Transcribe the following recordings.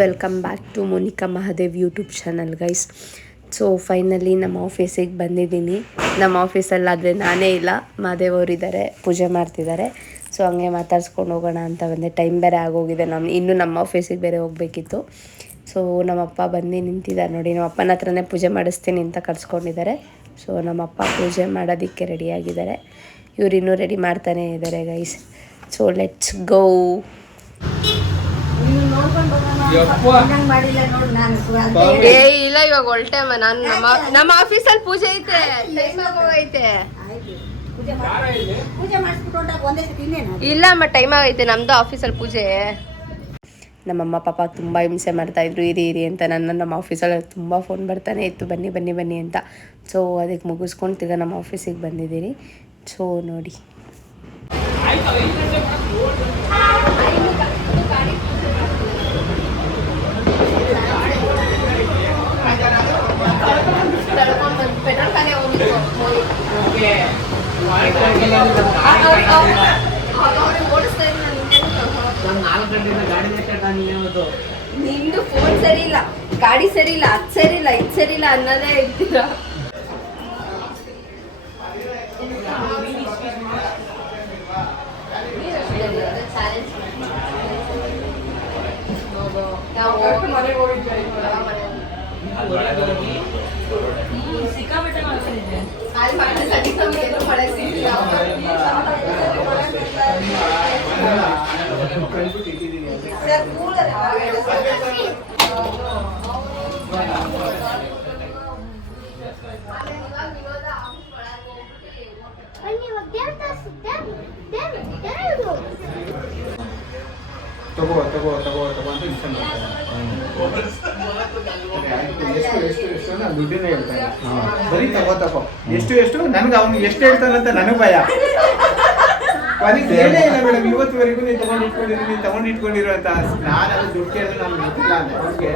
Welcome back to Monica Mahadev YouTube channel guys. So finally ನಮ್ಮ ಆಫೀಸಿಗೆ ಬಂದಿದ್ದೀನಿ. ನಮ್ಮ ಆಫೀಸಲ್ಲಾದರೆ ನಾನೇ ಇಲ್ಲ, ಮಹಾದೇವ್ ಅವರಿದ್ದಾರೆ, ಪೂಜೆ ಮಾಡ್ತಿದ್ದಾರೆ. ಸೊ ಹಂಗೆ ಮಾತಾಡ್ಸ್ಕೊಂಡು ಹೋಗೋಣ ಅಂತ ಬಂದೆ. ಟೈಮ್ ಬೇರೆ ಆಗೋಗಿದೆ, ಇನ್ನೂ ನಮ್ಮ ಆಫೀಸಿಗೆ ಬೇರೆ ಹೋಗಬೇಕಿತ್ತು. ಸೊ ನಮ್ಮಪ್ಪ ಬಂದು ನಿಂತಿದ್ದಾರೆ ನೋಡಿ. ನಮ್ಮ ಅಪ್ಪನ ಹತ್ರನೇ ಪೂಜೆ ಮಾಡಿಸ್ತೀನಿ ಅಂತ ಕರ್ಸ್ಕೊಂಡಿದ್ದಾರೆ. ಸೊ ನಮ್ಮಪ್ಪ ಪೂಜೆ ಮಾಡೋದಕ್ಕೆ ರೆಡಿಯಾಗಿದ್ದಾರೆ. ಇವ್ರು ಇನ್ನೂ ರೆಡಿ ಮಾಡ್ತಾನೇ ಇದ್ದಾರೆ ಗೈಸ್. So let's go. ಇಲ್ಲ ಇವಾಗ ಒಳ್ಳೆ ನಾನು ನಮ್ಮ ಆಫೀಸಲ್ಲಿ ಪೂಜೆ ಐತೆ, ಐತೆ. ಇಲ್ಲ ಅಮ್ಮ, ಟೈಮ್ ಆಗೈತೆ, ನಮ್ದು ಆಫೀಸಲ್ಲಿ ಪೂಜೆ. ನಮ್ಮಮ್ಮ ಪಾಪ ತುಂಬ ಹಿಂಸೆ ಮಾಡ್ತಾಯಿದ್ರು, ಇರಿ ಅಂತ. ನಮ್ಮ ಆಫೀಸಲ್ಲಿ ತುಂಬ ಫೋನ್ ಬರ್ತಾನೆ ಇತ್ತು, ಬನ್ನಿ ಅಂತ. ಸೊ ಅದಕ್ಕೆ ಮುಗಿಸ್ಕೊಂಡು ತಿರ್ಗ ನಮ್ಮ ಆಫೀಸಿಗೆ ಬಂದಿದ್ದೀರಿ. ಸೊ ನೋಡಿ, ನಿಮ್ದು ಫೋನ್ ಸರಿ ಇಲ್ಲ, ಗಾಡಿ ಸರಿ ಇಲ್ಲ, ಅದು ಸರಿ ಇಲ್ಲ, ಇದು ಸರಿ ಇಲ್ಲ ಅನ್ನೋದೇ ಇರ್ತೀರ. ತಗೋ ಅಂತ ಇನ್ಸ್ಟಾಲ್ ಎಷ್ಟು ನಾನು ದುಡ್ಡಿನ ಹೇಳ್ತಾನೆ. ಬರೀ ತಗೋ ಎಷ್ಟು ನನಗೆ ಅವ್ನು ಎಷ್ಟು ಹೇಳ್ತಾನಂತ ನನಗೆ ಭಯ. ಅದಕ್ಕೆ ಹೇಳೇ ಇಲ್ಲ ಮೇಡಮ್, ಇವತ್ತುವರೆಗೂ ನೀನು ತಗೊಂಡು ಇಟ್ಕೊಂಡಿರೋ ಅಂತ. ನಾನು ಅದು ದುಡ್ಡು ಕೇಳಿದ್ರೆ ನಾನು ಗೊತ್ತಿಲ್ಲ ಅಂತ ಅವ್ರಿಗೆ.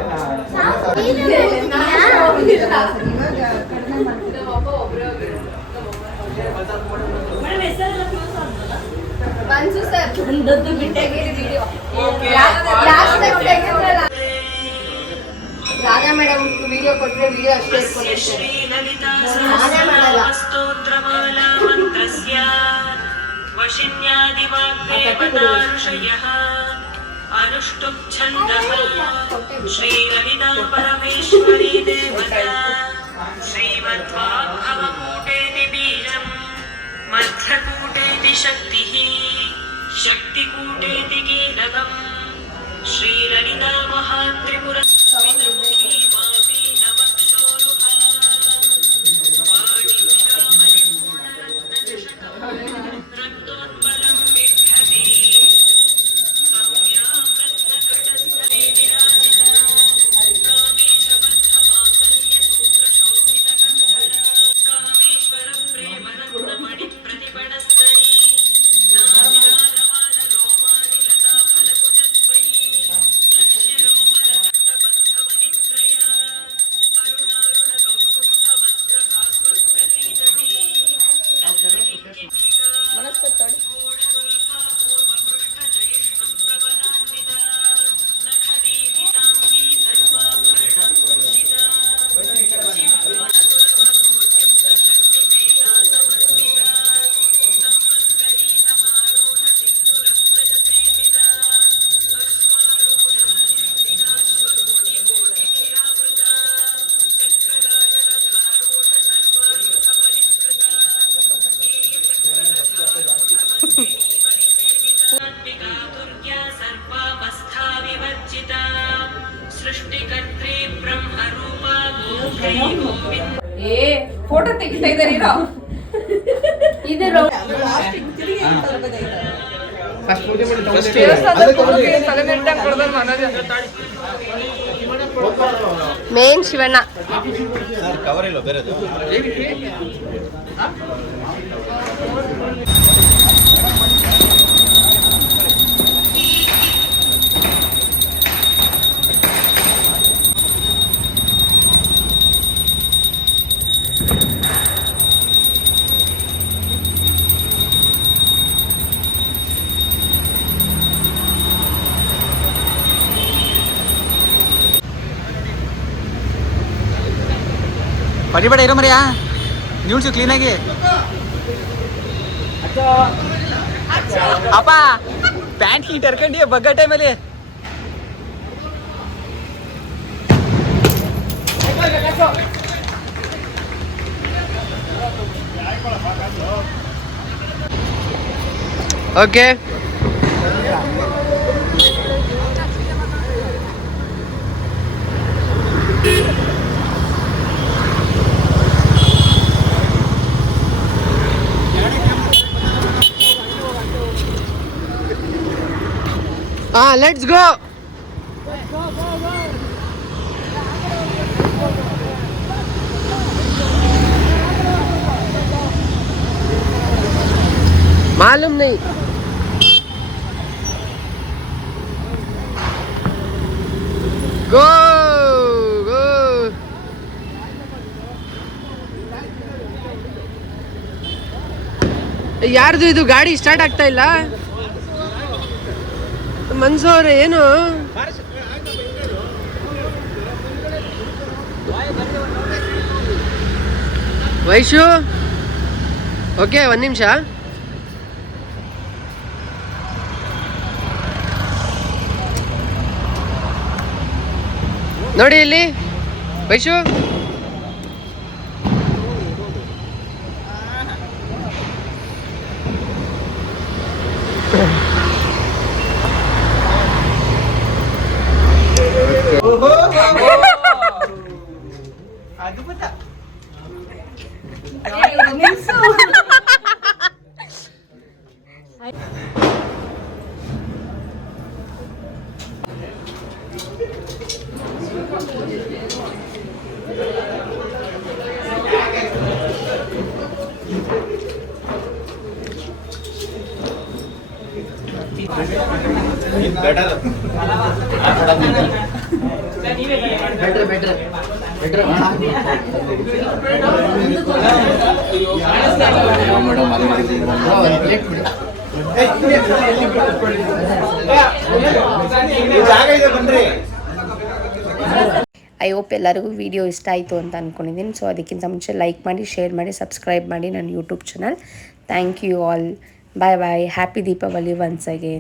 ರಾಧಾ ಮೇಡಮ್ ವಿಡಿಯೋ ಕೊಟ್ಟರೆ ವಿಡಿಯೋ ಅಷ್ಟೇ मध्यकूटेति शक्तिः शक्तिकूटेति कीलकम् श्रीललिता महात्रिपुरस्मितमुखी मापी नवक्षोरुहा पाणिभ्यामलिपूर्णरत्नचषकम् रक्तोन्मलम् बिभ्रति सौम्यां रत्नघटस्थले विराजिता कामेशबद्धमाङ्गल्यसूत्रशोभितकण्ठरा कामेश्वरप्रेमरत्नमणिप्रतिपणस्तरी नाम्यारवानरोमालिलता फलकुजद्वयी लक्ष्यरोमरक्तबन्धमणित्रया अरुणारुणकौसुम्भवस्त्रभास्वप्रतीतटी गूढरुल्फापूर्वपृष्ठजयिष्णुप्रवरान्विता नखदीपिताङ्गी सर्वाभरणभूषिता ಸೃಷ್ಟಿಕರ್ತ್ರಿ ಬ್ರಹ್ಮರೂಪ ಫೋಟೋ ತೆಗಿತಾ ಇದ್ದಾರೆ. ಮೇನ್ ಶಿವಣ್ಣ ಹೊಡಿಬೇಡ ಇರೋ ಮರಿಯಾ ನಿಲ್ಸು ಕ್ಲೀನಾಗಿ ಅಪ್ಪ ಪ್ಯಾಂಟ್ ಹೀಟ್ ಹರ್ಕೊಂಡಿ ಬಗ್ಗ ಟೈಮಲ್ಲಿ ಓಕೆ ಲೆಟ್ಸ್ ಗೋ मालूम नहीं गो गो ಯಾರ್ದು ಇದು ಗಾಡಿ ಸ್ಟಾರ್ಟ್ ಆಗ್ತಾ ಇಲ್ಲ ಮನ್ಸೋರೆ ಏನು ವೈಶು ಓಕೆ ಒಂದು ನಿಮಿಷ ನೋಡಿ ಇಲ್ಲಿ ವೈಶು ಅದ್ಭುತ. ಐ ಹೋಪ್ ಎಲ್ಲರಿಗೂ ವಿಡಿಯೋ ಇಷ್ಟ ಆಯಿತು ಅಂತ ಅಂದ್ಕೊಂಡಿದ್ದೀನಿ. ಸೊ ಅದಕ್ಕಿಂತ ಮುಂಚೆ ಲೈಕ್ ಮಾಡಿ, ಶೇರ್ ಮಾಡಿ, ಸಬ್ಸ್ಕ್ರೈಬ್ ಮಾಡಿ ನನ್ನ YouTube channel. Thank you all. Bye bye. Happy Deepavali once again.